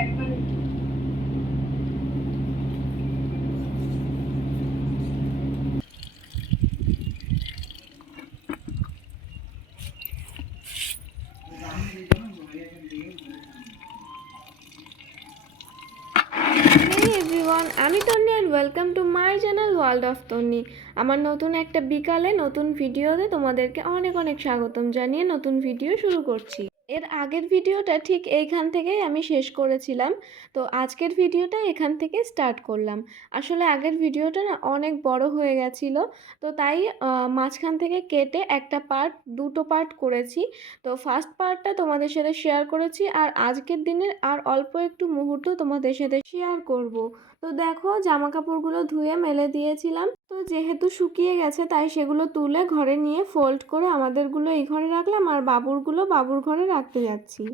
একবার এভরিওয়ান, আমি Tonni and welcome to my channel world of Tonni. আমার নতুন একটা বিকালে নতুন ভিডিওতে তোমাদেরকে অনেক অনেক স্বাগতম জানিয়ে নতুন ভিডিও শুরু করছি। এর আগের ভিডিওটা ঠিক এইখান থেকেই আমি শেষ করেছিলাম, তো আজকের ভিডিওটা এখান থেকে স্টার্ট করলাম। আসলে আগের ভিডিওটা না অনেক বড় হয়ে গেছিলো, তো তাই মাঝখান থেকে কেটে একটা দুটো পার্ট করেছি। তো ফার্স্ট পার্টটা তোমাদের সাথে শেয়ার করেছি, আর আজকের দিনের আর অল্প একটু মুহূর্ত তোমাদের সাথে শেয়ার করব। তো দেখো, জামা কাপড়গুলো ধুয়ে মেলে দিয়েছিলাম, তো যেহেতু শুকিয়ে গেছে তাই সেগুলো তুলে ঘরে নিয়ে ফোল্ড করে আমাদেরগুলো এই ঘরে রাখলাম, আর বাবুরগুলো বাবুর ঘরে রাখতে যাচ্ছি।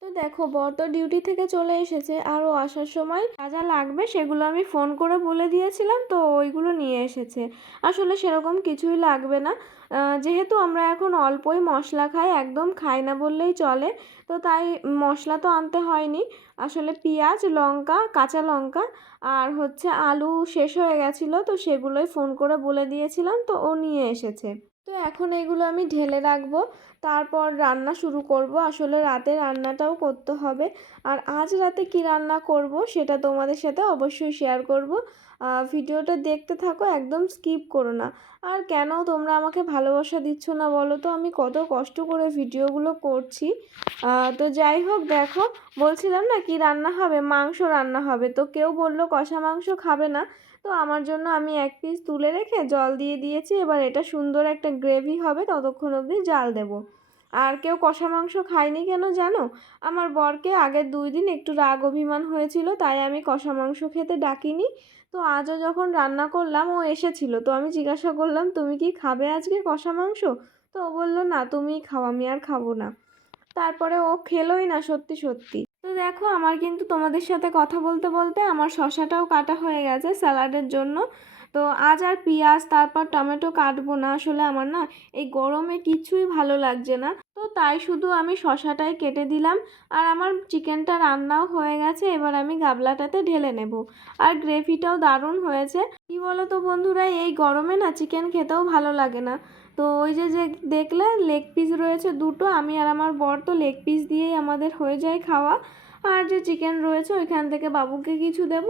তো দেখো, বর তো ডিউটি থেকে চলে এসেছে, আর ও আসার সময় যা যা লাগবে সেগুলো আমি ফোন করে বলে দিয়েছিলাম, তো ওইগুলো নিয়ে এসেছে। আসলে সেরকম কিছুই লাগবে না, যেহেতু আমরা এখন অল্পই মশলা খাই, একদম খাই না বললেই চলে, তো তাই মশলা তো আনতে হয়নি। আসলে পেঁয়াজ, লঙ্কা, কাঁচা লঙ্কা আর হচ্ছে আলু শেষ হয়ে গেছিলো, তো সেগুলোই ফোন করে বলে দিয়েছিলাম, তো ও নিয়ে এসেছে। তো এখন এইগুলো আমি ঢেলে রাখবো, তারপর রান্না শুরু করব। আসলে রাতে রান্নাটাও করতে হবে, আর আজ রাতে কি রান্না করব সেটা তোমাদের সাথে অবশ্যই শেয়ার করব। ভিডিওটা দেখতে থাকো, একদম স্কিপ করো না। আর কেন তোমরা আমাকে ভালোবাসা দিচ্ছ না বলো তো? আমি কত কষ্ট করে ভিডিওগুলো করছি। তো যাই হোক, দেখো, বলছিলাম না কি রান্না হবে, মাংস রান্না হবে। তো কেউ বললো কষা মাংস খাবে না, তো আমার জন্য আমি এক পিস তুলে রেখে জল দিয়ে দিয়েছি। এবার এটা সুন্দর একটা গ্রেভি হবে, ততক্ষণ অবধি জাল দেব। আর কেউ কষা মাংস খায়নি কেন জানো? আমার বরকে আগের 2 দিন একটু রাগ অভিমান হয়েছিল, তাই আমি কষা মাংস খেতে ডাকিনি। তো আজও যখন রান্না করলাম ও এসেছিল, তো আমি জিজ্ঞাসা করলাম তুমি কি খাবে আজকে কষা মাংস? তো ও বললো না, তুমিই খাও, আমি আর খাবো না। তারপরে ও খেলোই না সত্যি সত্যি। তো দেখো, আমার কিন্তু তোমাদের সাথে কথা বলতে বলতে আমার শসাটাও কাটা হয়ে গেছে স্যালাডের জন্য। তো আজ আর পেঁয়াজ তারপর টমেটো কাটবো না, আসলে আমার না এই গরমে কিছুই ভালো লাগছে না, তো তাই শুধু আমি শসাটাই কেটে দিলাম। আর আমার চিকেনটা রান্নাও হয়ে গেছে, এবার আমি গাবলাটাতে ঢেলে নেব। আর গ্রেভিটাও দারুণ হয়েছে। কি বলো তো বন্ধুরা, এই গরমে না চিকেন খেতেও ভালো লাগে না। তো ওই যে যে দেখলে লেগ পিস রয়েছে দুটো, আমি আর আমার বর তো লেগ পিস দিয়েই আমাদের হয়ে যায় খাওয়া। আর যে চিকেন রয়েছে ওইখান থেকে বাবুকে কিছু দেব,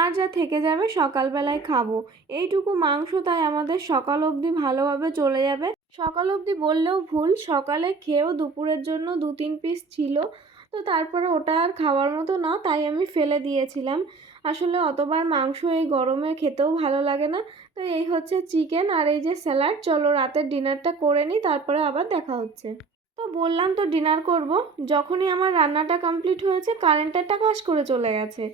আর যা থেকে যাবে সকালবেলায় খাবো। এইটুকু মাংস তাই আমাদের সকাল অবধি ভালোভাবে চলে যাবে। সকাল অবধি বললেও ভুল, সকালে খেয়েও দুপুরের জন্য 2-3 পিস ছিল। তো তারপরে ওটা আর খাওয়ার মতো না, তাই আমি ফেলে দিয়েছিলাম। আসলে অতবার মাংস এই গরমে খেতেও ভালো লাগে না। তো এই হচ্ছে চিকেন আর এই যে স্যালাড। চলো রাতের ডিনারটা করে নিই, তারপরে আবার দেখা হচ্ছে। তো বললাম তো ডিনার করব, যখনই আমার রান্নাটা কমপ্লিট হয়েছে কারেন্টটা টাকাস করে চলে গেছে।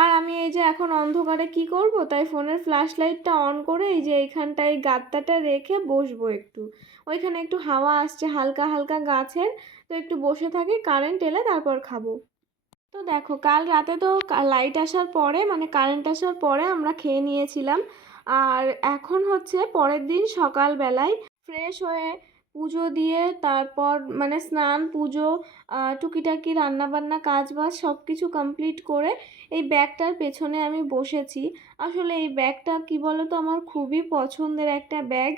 আর আমি এই যে এখন অন্ধকারে কি করব, তাই ফোনের ফ্ল্যাশ লাইটটা অন করে এই যে এইখানটায় গাত্তাটা রেখে বসবো একটু। ওইখানে একটু হাওয়া আসছে হালকা হালকা গাছের, তো একটু বসে থাকি, কারেন্ট এলে তারপর খাবো। তো দেখো, কাল রাতে তো লাইট আসার পরে মানে কারেন্ট আসার পরে আমরা খেয়ে নিয়েছিলাম। আর এখন হচ্ছে পরের দিন সকালবেলায় ফ্রেশ হয়ে পুজো দিয়ে তারপর মানে স্নান পুজো টুকিটাকি রান্নাবান্না কাজবাজ সব কিছু কমপ্লিট করে এই ব্যাগটার পেছনে আমি বসেছি। আসলে এই ব্যাগটা কি বলো তো, আমার খুবই পছন্দের একটা ব্যাগ।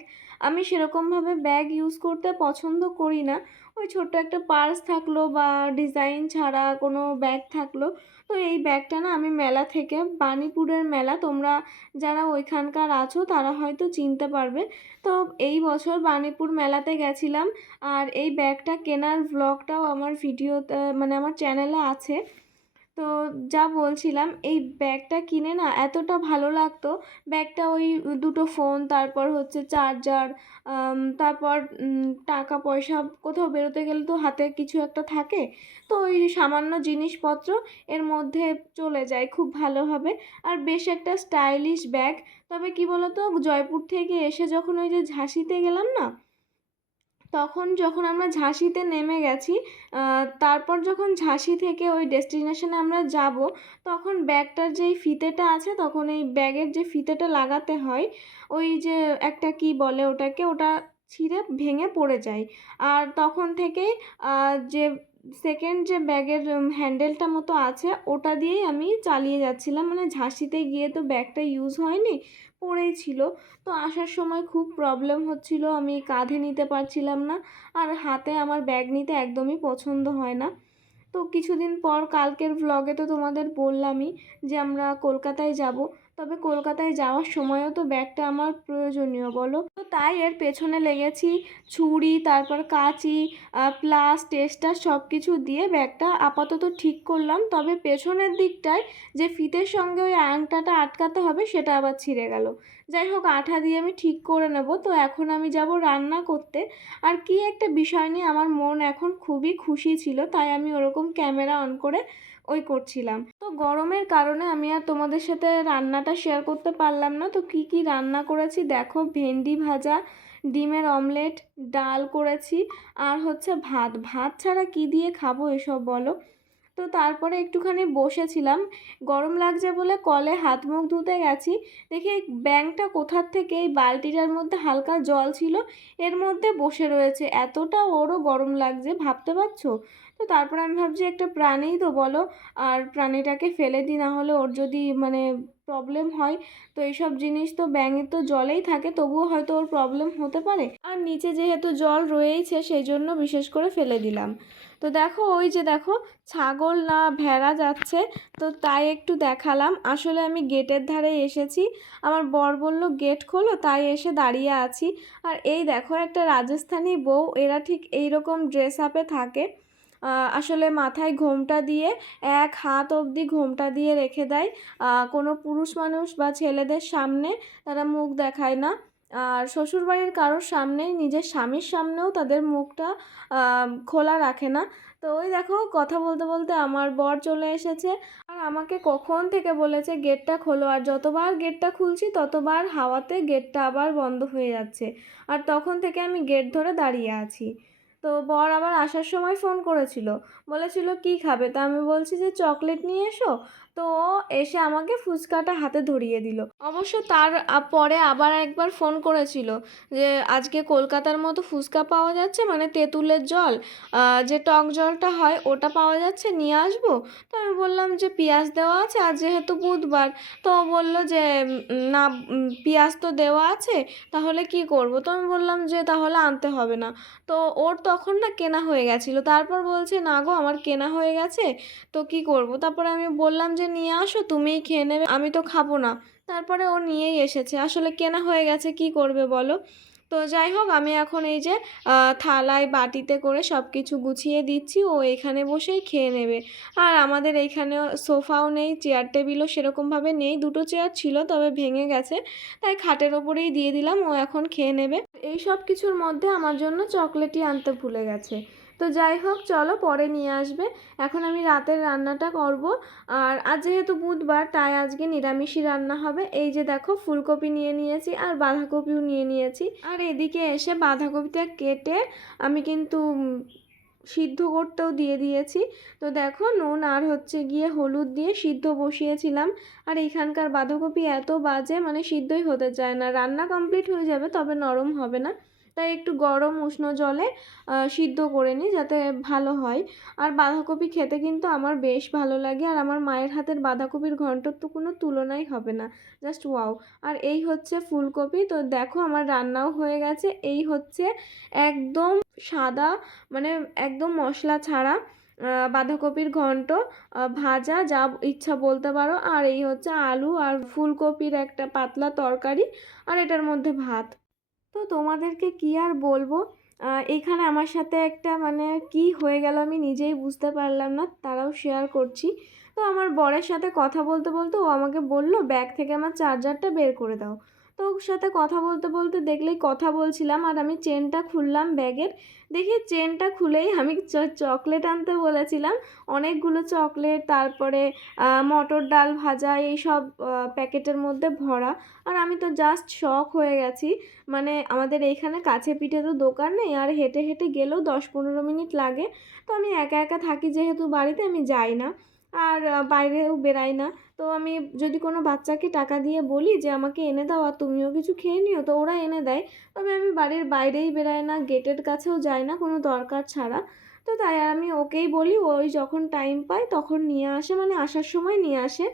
আমি সেরকমভাবে ব্যাগ ইউজ করতে পছন্দ করি না। ওই ছোট্ট একটা পার্স থাকলো বা ডিজাইন ছাড়া কোনো ব্যাগ থাকলো। তো এই ব্যাগটা না আমি মেলা থেকে, বাণীপুরের মেলা, তোমরা যারা ওইখানকার আছো তারা হয়তো চিনতে পারবে। তো এই বছর বাণীপুর মেলাতে গেছিলাম, আর এই ব্যাগটা কেনার ভ্লগটাও আমার ভিডিওতে মানে আমার চ্যানেলে আছে। তো যা বলছিলাম, এই ব্যাগটা কিনে না এতটা ভালো লাগতো। ব্যাগটা ওই দুটো ফোন, তারপর হচ্ছে চার্জার, তারপর টাকা পয়সা, কোথাও বেরোতে গেলে তো হাতে কিছু একটা থাকে, তো ওই সামান্য জিনিসপত্র এর মধ্যে চলে যায় খুব ভালোভাবে। আর বেশ একটা স্টাইলিশ ব্যাগ। তবে কি বলতো, জয়পুর থেকে এসে যখন ওই যে ঝাঁসিতে গেলাম না, তখন যখন আমরা ঝাঁসিতে নেমে গেছি, তারপর যখন ঝাঁসি থেকে ওই ডেস্টিনেশনে আমরা যাব, তখন ব্যাগটার যেই ফিতেটা আছে, তখন এই ব্যাগের যে ফিতেটা লাগাতে হয়, ওই যে একটা কি বলে ওটাকে, ওটা ছিঁড়ে ভেঙে পড়ে যায়। আর তখন থেকেই যে সেকেন্ড যে ব্যাগের হ্যান্ডেলটা মতো আছে ওটা দিয়েই আমি চালিয়ে যাচ্ছিলাম। মানে ঝাঁসিতে গিয়ে তো ব্যাগটা ইউজ হয়নি, পড়েই ছিল। তো আসার সময় খুব প্রবলেম হচ্ছিল, আমি কাঁধে নিতে পারছিলাম না। আর হাতে আমার ব্যাগ নিতে একদমই পছন্দ হয় না। তো কিছুদিন পর কালকের ভ্লগে তো তোমাদের বললামই যে আমরা কলকাতায় যাব। তবে কলকাতায় যাওয়ার সময়ও তো ব্যাগটা আমার প্রয়োজনীয় বলো। তো তাই এর পেছনে লেগেছি, ছুরি, তারপর কাঁচি, প্লাস টেস্টার সব কিছু দিয়ে ব্যাগটা আপাতত ঠিক করলাম। তবে পেছনের দিকটায় যে ফিতের সঙ্গে ওই আংটাটা আটকাতে হবে সেটা আবার ছিঁড়ে গেল। যাই হোক, আঠা দিয়ে আমি ঠিক করে নেব। তো এখন আমি যাব রান্না করতে। আর কি একটা বিষয় নিয়ে আমার মন এখন খুবই খুশি ছিল, তাই আমি ওরকম ক্যামেরা অন করে করছিলাম। তো গরমের কারণে আমি আর তোমাদের সাথে রান্নাটা শেয়ার করতে পারলাম না। তো কি কি রান্না করেছি দেখো, ভেন্ডি ভাজা, ডিমের অমলেট, ডাল করেছি, আর হচ্ছে ভাত। ভাত ছাড়া কি দিয়ে খাবো এসব বলো। তো তারপরে একটুখানি বসেছিলাম, গরম লাগছে বলে কলে হাত মুখ ধুতে গেছি। দেখি এই ব্যাঙটা কোথার থেকে এই বালতিটার মধ্যে হালকা জল ছিল, এর মধ্যে বসে রয়েছে। এতটা ওরও গরম লাগছে, ভাবতে পারছো? তো তারপরে আমি ভাবছি একটা প্রাণীই তো বলো, আর প্রাণীটাকে ফেলে দিই, না হলে ওর যদি মানে প্রবলেম হয়। তো এইসব জিনিস তো ব্যাঙের তো জলেই থাকে, তবুও হয়তো ওর প্রবলেম হতে পারে। আর নিচে যেহেতু জল রয়েইছে সেই জন্য বিশেষ করে ফেলে দিলাম। তো দেখো, ওই যে দেখো ছাগল না ভেড়া যাচ্ছে, তো তাই একটু দেখালাম। আসলে আমি গেটের ধারে এসেছি, আমার বর বলল গেট খোলো, তাই এসে দাঁড়িয়ে আছি। আর এই দেখো একটা রাজস্থানী বউ, এরা ঠিক এই রকম ড্রেস আপে থাকে। আসলে মাথায় ঘোমটা দিয়ে এক হাত অবধি ঘোমটা দিয়ে রেখে দেয়। কোনো পুরুষ মানুষ বা ছেলেদের সামনে তারা মুখ দেখায় না। আর শ্বশুরবাড়ির কারোর সামনে, নিজের স্বামীর সামনেও তাদের মুখটা খোলা রাখে না। তো ওই দেখো কথা বলতে বলতে আমার বর চলে এসেছে, আর আমাকে কখন থেকে বলেছে গেটটা খোলো, আর যতবার গেটটা খুলছি ততবার হাওয়াতে গেটটা আবার বন্ধ হয়ে যাচ্ছে। আর তখন থেকে আমি গেট ধরে দাঁড়িয়ে আছি। তো বর আবার আসার সময় ফোন করেছিল, বলেছিল কি খাবে, তা আমি বলছি যে চকলেট নিয়ে এসো। তো ও এসে আমাকে ফুচকাটা হাতে ধরিয়ে দিল। অবশ্য তার পরে আবার একবার ফোন করেছিল যে আজকে কলকাতার মতো ফুচকা পাওয়া যাচ্ছে, মানে তেঁতুলের জল, যে টক জলটা হয় ওটা পাওয়া যাচ্ছে, নিয়ে আসবো। তো আমি বললাম যে পেঁয়াজ দেওয়া আছে, আর যেহেতু বুধবার। তো ও বললো যে না, পেঁয়াজ তো দেওয়া আছে, তাহলে কি করব। তো আমি বললাম যে তাহলে আনতে হবে না। তো ওর তখন না কেনা হয়ে গেছিলো, তারপর বলছে না গো আমার কেনা হয়ে গেছে, তো কি করব। তারপরে আমি বললাম যে নিয়ে আসো, তুমিই খেয়ে নেবে, আমি তো খাবো না। তারপরে ও নিয়েই এসেছে, আসলে কেনা হয়ে গেছে, কি করবে বলো। তো যাই হোক, আমি এখন এই যে থালায় বাটিতে করে সব কিছু গুছিয়ে দিচ্ছি, ও এখানে বসেই খেয়ে নেবে। আর আমাদের এইখানেও সোফাও নেই, চেয়ার টেবিলও সেরকমভাবে নেই, দুটো চেয়ার ছিল তবে ভেঙে গেছে, তাই খাটের ওপরেই দিয়ে দিলাম, ও এখন খেয়ে নেবে। এই সব কিছুর মধ্যে আমার জন্য চকলেটই আনতে ভুলে গেছে। তো যাই হোক, চলো পরে নিয়ে আসবে। এখন আমি রাতের রান্নাটা করব। আর আজ যেহেতু বুধবার, তাই আজকে নিরামিষই রান্না হবে। এই যে দেখো ফুলকপি নিয়ে নিয়েছি, আর বাঁধাকপিও নিয়ে নিয়েছি। আর এদিকে এসে বাঁধাকপিটা কেটে আমি কিন্তু সিদ্ধ করতেও দিয়ে দিয়েছি। তো দেখো নুন আর হচ্ছে গিয়ে হলুদ দিয়ে সিদ্ধ বসিয়েছিলাম। আর এইখানকার বাঁধাকপি এত বাজে, মানে সিদ্ধই হতে চায় না, রান্না কমপ্লিট হয়ে যাবে তবে নরম হবে না। তাই একটু গরম উষ্ণ জলে সিদ্ধ করে নিই যাতে ভালো হয়। আর বাঁধাকপি খেতে কিন্তু আমার বেশ ভালো লাগে, আর আমার মায়ের হাতের বাঁধাকপির ঘন্টর তো কোনো তুলনাই হবে না, জাস্ট ওয়াও। আর এই হচ্ছে ফুলকপি। তো দেখো আমার রান্নাও হয়ে গেছে। এই হচ্ছে একদম সাদা, মানে একদম মশলা ছাড়া বাঁধাকপির ঘন্ট, ভাজা যা ইচ্ছা বলতে পারো। আর এই হচ্ছে আলু আর ফুলকপির একটা পাতলা তরকারি, আর এটার মধ্যে ভাত। তো তোমাদেরকে কি আর বলবো, এখানে আমার সাথে একটা মানে কি হয়ে গেল আমি নিজেই বুঝতে পারলাম না, তারাও শেয়ার করছি। তো আমার বরের সাথে কথা বলতে বলতে ও আমাকে বলল ব্যাগ থেকে আমার চার্জারটা বের করে দাও। তো ওর সাথে কথা বলতে বলতে দেখলেই কথা বলছিলাম, আর আমি চেনটা খুললাম ব্যাগের, দেখি চেনটা খুলেই আমি চকলেট আনতে বলেছিলাম, অনেকগুলো চকলেট, তারপরে মটর ডাল ভাজা, এই সব প্যাকেটের মধ্যে ভরা। আর আমি তো জাস্ট শক হয়ে গেছি। মানে আমাদের এইখানে কাছে পিঠে তো দোকান নেই, আর হেঁটে হেঁটে গেলেও 10-15 মিনিট লাগে। তো আমি একা একা থাকি যেহেতু বাড়িতে, আমি যাই না। আর বাইরেও বেরাই না। তো আমি যদি কোনো বাচ্চাকে টাকা দিয়ে বলি যে আমাকে এনে দাও আর তুমিও কিছু খেয়ে নিও, তো ওরা এনে দেয়। তবে আমি বাড়ির বাইরেই বেরাই না, গেটের কাছেও যাই না কোনো দরকার ছাড়া। তো তাই আর আমি ওকেই বলি, ওই যখন টাইম পায় তখন নিয়ে আসে, মানে আসার সময় নিয়ে আসে।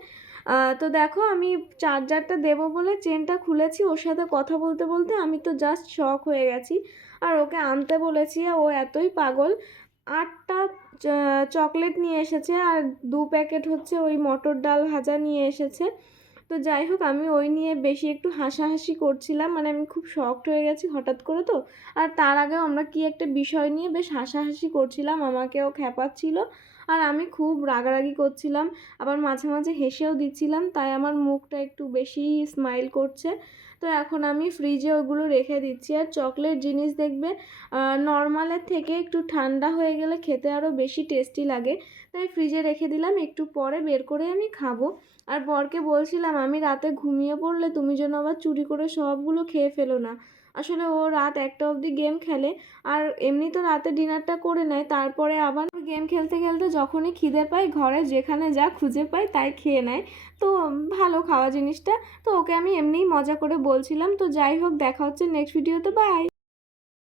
তো দেখো আমি চার্জারটা দেবো বলে চেনটা খুলেছি, ওর সাথে কথা বলতে বলতে আমি তো জাস্ট শক হয়ে গেছি। আর ওকে আনতে বলেছি, ও এতই পাগল, 8টা চকলেট নিয়ে এসেছে আর 2 প্যাকেট হচ্ছে ওই মটর ডাল ভাজা নিয়ে এসেছে। তো যাই হোক আমি ওই নিয়ে বেশি একটু হাসাহাসি করছিলাম, মানে আমি খুব শকড হয়ে গেছি হঠাৎ করে তো। আর তার আগেও আমরা কি একটা বিষয় নিয়ে বেশ হাসাহাসি করছিলাম, আমাকেও খ্যাপাচ্ছিল আর আমি খুব রাগারাগি করছিলাম, আবার মাঝে মাঝে হেসেও দিচ্ছিলাম, তাই আমার মুখটা একটু বেশি স্মাইল করছে। তো এখন আমি ফ্রিজে ওগুলো রেখে দিচ্ছি। আর চকলেট জিনিস দেখবে নর্মালের থেকে একটু ঠান্ডা হয়ে গেলে খেতে আরও বেশি টেস্টি লাগে, তাই ফ্রিজে রেখে দিলাম, একটু পরে বের করে আমি খাবো। আর বরকে বলছিলাম আমি রাতে ঘুমিয়ে পড়লে তুমি যেন আবার চুরি করে সবগুলো খেয়ে ফেলো না। আসলে ও রাত 1টা অবধি গেম খেলে, আর এমনি তো রাতে ডিনারটা করে নেয়, তারপরে আবার গেম খেলতে খেলতে যখনই খিদে পায় ঘরে যেখানে যা খুঁজে পায় তাই খেয়ে নেয়। তো ভালো খাওয়া জিনিসটা। তো ওকে আমি এমনিই মজা করে বলছিলাম। তো যাই হোক, দেখা হচ্ছে নেক্সট ভিডিওতে, বাই।